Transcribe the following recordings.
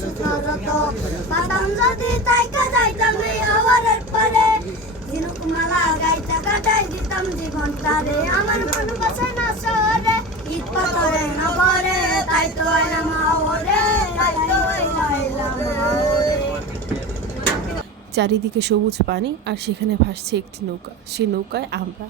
সুতো যত বাদাম যদি তাইকা যাইতাম এই হাওয়ারের পারে ঝিনুক মালা গাইতে কাটাই দিতাম জীবনটারে আমার মন বসে না শহরে ঈদ পাথরে নগরে তাই তো আইলাম হাওরে তাই তো আইলাম হাওরে। চারিদিকে সবুজ পানি আর সেখানে ভাসছে একটি নৌকা, সেই নৌকায় আমরা।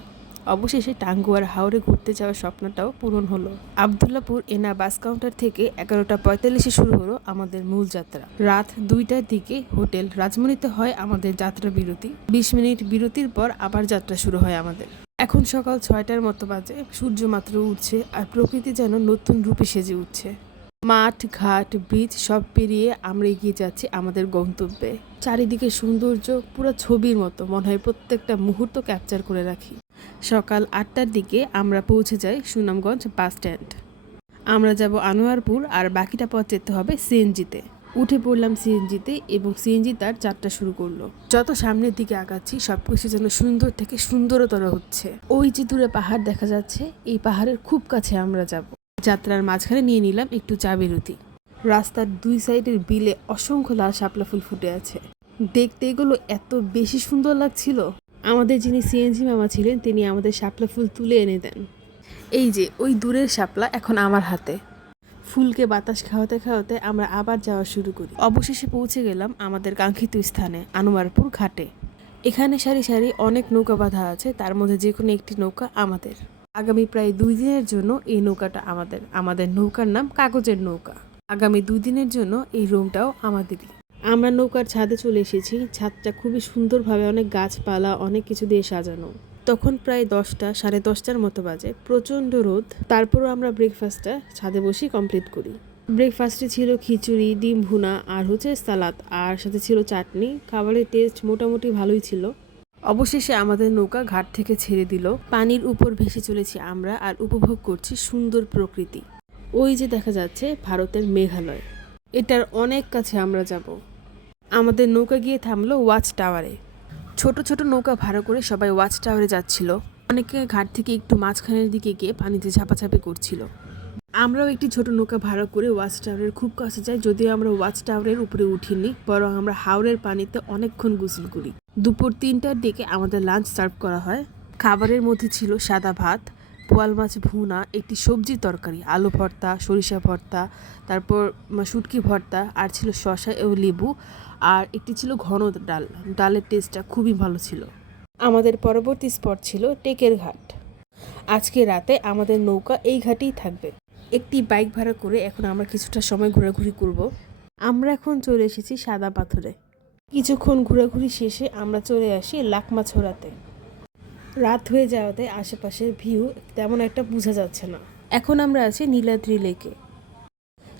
অবশেষে টাঙ্গুয়ার হাওরে ঘুরতে যাওয়ার স্বপ্নটাও পূরণ হলো। আবদুল্লাপুর এনা বাস কাউন্টার থেকে 11:45 শুরু হলো আমাদের মূল যাত্রা। রাত 2টার দিকে হোটেল রাজমণিতে হয় আমাদের যাত্রা বিরতি। 20 মিনিট বিরতির পর আবার যাত্রা শুরু হয় আমাদের। এখন সকাল 6টার মতো বাজে, সূর্য মাত্র উঠছে আর প্রকৃতি যেন নতুন রূপে সেজে উঠছে। মাঠ, ঘাট, ব্রিজ সব পেরিয়ে আমরা এগিয়ে যাচ্ছি আমাদের গন্তব্যে। চারিদিকে সৌন্দর্য পুরো ছবির মতো, মনে হয় প্রত্যেকটা মুহূর্ত ক্যাপচার করে রাখি। সকাল 8টার দিকে আমরা পৌঁছে যাই সুনামগঞ্জ বাস স্ট্যান্ড। আমরা যাব আনোয়ারপুর আর বাকিটা পথ যেতে হবে সিএনজিতে। উঠে পড়লাম সিএনজিতে এবং সিএনজি তার যাত্রা শুরু করলো। যত সামনের দিকে আগাচ্ছি সবকিছু যেন সুন্দর থেকে সুন্দরতর হচ্ছে। ওই যে দূরে পাহাড় দেখা যাচ্ছে, এই পাহাড়ের খুব কাছে আমরা যাব। যাত্রার মাঝখানে নিয়ে নিলাম একটু চা বিরতি। রাস্তার দুই সাইডের বিলে অসংখ্য লাল শাপলা ফুল ফুটে আছে। দেখতে এগুলো এত বেশি সুন্দর লাগছিল। আমাদের যিনি সিএনজি মামা ছিলেন তিনি আমাদের শাপলা ফুল তুলে এনে দেন। এই যে ওই দূরের শাপলা এখন আমার হাতে। ফুলকে বাতাস খাওয়াতে খাওয়াতে আমরা আবার যাওয়া শুরু করি। অবশেষে পৌঁছে গেলাম আমাদের কাঙ্ক্ষিত স্থানে, আনোয়ারপুর ঘাটে। এখানে সারি সারি অনেক নৌকা বাঁধা আছে, তার মধ্যে যে কোনো একটি নৌকা আমাদের। আগামী প্রায় 2 দিনের জন্য এই নৌকাটা আমাদের নৌকার নাম কাগজের নৌকা। আগামী 2 দিনের জন্য এই রুমটাও আমাদেরই। আমরা নৌকার ছাদে চলে এসেছি। ছাদটা খুবই সুন্দরভাবে অনেক গাছপালা অনেক কিছু দিয়ে সাজানো। তখন প্রায় 10টা, 10:30টার মতো বাজে। প্রচণ্ড রোদ, তারপরও আমরা ব্রেকফাস্টটা ছাদে বসেই কমপ্লিট করি। ব্রেকফাস্টে ছিল খিচুড়ি, ডিম ভুনা আর সালাদ, আর সাথে ছিল চাটনি। খাবারের টেস্ট মোটামুটি ভালোই ছিল। অবশেষে আমাদের নৌকা ঘাট থেকে ছেড়ে দিল। পানির উপর ভেসে চলেছি আমরা আর উপভোগ করছি সুন্দর প্রকৃতি। ওই যে দেখা যাচ্ছে ভারতের মেঘালয়, এটার অনেক কাছে আমরা যাব। আমাদের নৌকা গিয়ে থামলো ওয়াচ টাওয়ারে। ছোট ছোট নৌকা ভাড়া করে সবাই ওয়াচ টাওয়ারে যাচ্ছিল। অনেকে ঘাট থেকে একটু মাঝখানের দিকে গিয়ে পানিতে ঝাপাঝাপি করছিল। আমরাও একটি ছোট নৌকা ভাড়া করে ওয়াচ টাওয়ারের খুব কাছে যাই, যদিও আমরা ওয়াচ টাওয়ারের উপরে উঠিনি, বরং আমরা হাওরের পানিতে অনেকক্ষণ গোসল করি। দুপুর 3টার দিকে আমাদের লাঞ্চ সার্ভ করা হয়। খাবারের মধ্যে ছিল সাদা ভাত, পোয়াল মাছ ভুনা, একটি সবজি তরকারি, আলু ভর্তা, সরিষা ভর্তা, তারপর শুটকি ভর্তা, আর ছিল শসা ও লেবু, আর একটি ছিল ঘন ডাল। ডালের টেস্টটা খুবই ভালো ছিল। আমাদের পরবর্তী স্পট ছিল টেকের ঘাট। আজকে রাতে আমাদের নৌকা এই ঘাটেই থাকবে। একটি বাইক ভাড়া করে এখন আমরা কিছুটা সময় ঘোরাঘুরি করব। আমরা এখন চলে এসেছি সাদা পাথরে। কিছুক্ষণ ঘোরাঘুরি শেষে আমরা চলে আসি লাকমাছড়াতে। রাত হয়ে যাওয়াতে আশেপাশের ভিউ তেমন একটা বোঝা যাচ্ছে না। এখন আমরা আছি নীলাদ্রি লেকে।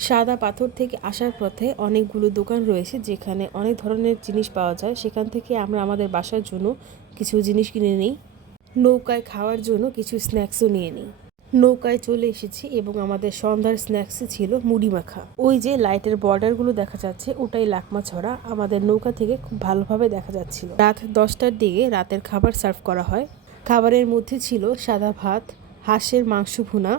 সাদা পাথর থেকে আসার পথে অনেকগুলো দোকান রয়েছে যেখানে অনেক ধরনের জিনিস পাওয়া যায়। সেখান থেকে আমরা আমাদের বাসার জন্য কিছু জিনিস কিনে নিই। নৌকায় খাওয়ার জন্য কিছু স্ন্যাক্সও নিয়ে নিই। নৌকায় চলে এসেছি এবং আমাদের সন্ধ্যার স্ন্যাক্সে ছিল মুড়ি মাখা। ওই যে লাইটের বর্ডারগুলো দেখা যাচ্ছে ওটাই লাকমাছড়া, আমাদের নৌকা থেকে খুব ভালোভাবে দেখা যাচ্ছিল। রাত 10টার দিকে রাতের খাবার সার্ভ করা হয়। খাবারের মধ্যে ছিল সাদা ভাত, হাঁসের মাংস ভুনা,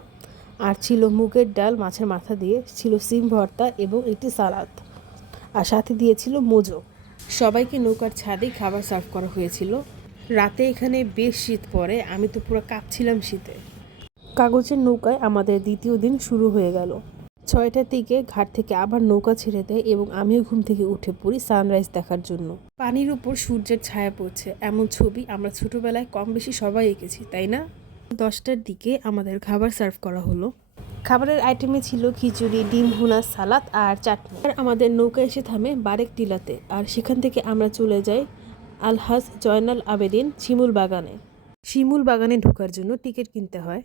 আর ছিল মুগের ডাল মাছের মাথা দিয়ে, ছিল সিম ভর্তা এবং একটি সালাদ, আর সাথে দিয়েছিল মোজো। সবাইকে নৌকার ছাদেই খাবার সার্ভ করা হয়েছিল। রাতে এখানে বেশ শীত পড়ে, আমি তো পুরো কাঁপছিলাম শীতে। কাগজের নৌকায় আমাদের দ্বিতীয় দিন শুরু হয়ে গেল। 6টার দিকে ঘাট থেকে আবার নৌকা ছেড়ে দেয় এবং আমিও ঘুম থেকে উঠে পড়ি সানরাইজ দেখার জন্য। পানির উপর সূর্যের ছায়া পড়ছে, এমন ছবি আমরা ছোটবেলায় কম বেশি সবাই এঁকেছি, তাই না? 10টার দিকে আমাদের খাবার সার্ভ করা হলো। খাবারের আইটেমে ছিল খিচুড়ি, ডিম ভুনা, সালাদ আর চাটনি। আর আমাদের নৌকা এসে থামে বারেক টিলাতে, আর সেখান থেকে আমরা চলে যাই আলহাজ জয়নাল আবেদিন শিমুল বাগানে। শিমুল বাগানে ঢোকার জন্য টিকিট কিনতে হয়।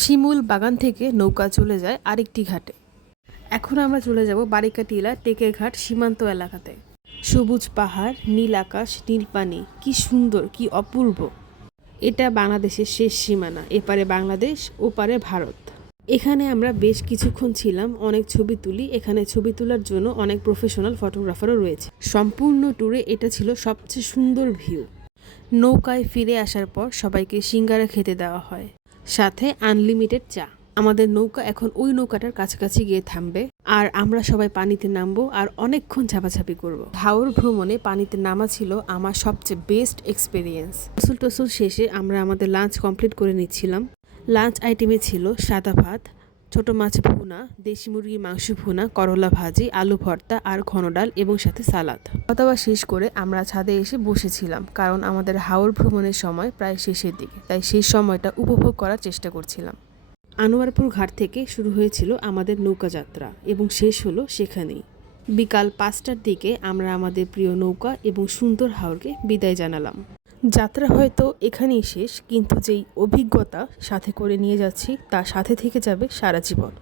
শিমুল বাগান থেকে নৌকা চলে যায় আরেকটি ঘাটে। এখন আমরা চলে যাব বারিকা টিলা টেকের ঘাট সীমান্ত এলাকাতে। সবুজ পাহাড়, নীল আকাশ, নীল পানি, কি সুন্দর, কি অপূর্ব। এটা বাংলাদেশের শেষ সীমানা, এপারে বাংলাদেশ, ওপারে ভারত। এখানে আমরা বেশ কিছুক্ষণ ছিলাম, অনেক ছবি তুলি। এখানে ছবি তোলার জন্য অনেক প্রফেশনাল ফটোগ্রাফারও রয়েছে। সম্পূর্ণ ট্যুরে এটা ছিল সবচেয়ে সুন্দর ভিউ। নৌকায় ফিরে আসার পর সবাইকে সিঙ্গারা খেতে দেওয়া হয়, সাথে আনলিমিটেড চা। আমাদের নৌকা এখন ওই নৌকাটার কাছাকাছি গিয়ে থামবে, আর আমরা সবাই পানিতে নামবো আর অনেকক্ষণ ঝাপাঝাপি করব। হাওর ভ্রমণে পানিতে নামা ছিল আমার সবচেয়ে বেস্ট এক্সপিরিয়েন্স। গোসল টোসল শেষে আমরা আমাদের লাঞ্চ কমপ্লিট করে নিচ্ছিলাম। লাঞ্চ আইটেমে ছিল সাদা ভাত, ছোট মাছ ভুনা, দেশি মুরগির মাংস ভুনা, করলা ভাজি, আলু ভর্তা আর ঘন ডাল এবং সাথে সালাদ। খাওয়া দাওয়া শেষ করে আমরা ছাদে এসে বসেছিলাম, কারণ আমাদের হাওর ভ্রমণের সময় প্রায় শেষের দিকে, তাই সেই সময়টা উপভোগ করার চেষ্টা করছিলাম। আনোয়ারপুর ঘাট থেকে শুরু হয়েছিল আমাদের নৌকা যাত্রা এবং শেষ হলো সেখানেই। বিকাল 5টার দিকে আমরা আমাদের প্রিয় নৌকা এবং সুন্দর হাওরকে বিদায় জানালাম। যাত্রা হয়তো এখানেই শেষ, কিন্তু যেই অভিজ্ঞতা সাথে করে নিয়ে যাচ্ছি তা সাথে থেকে যাবে সারা জীবন।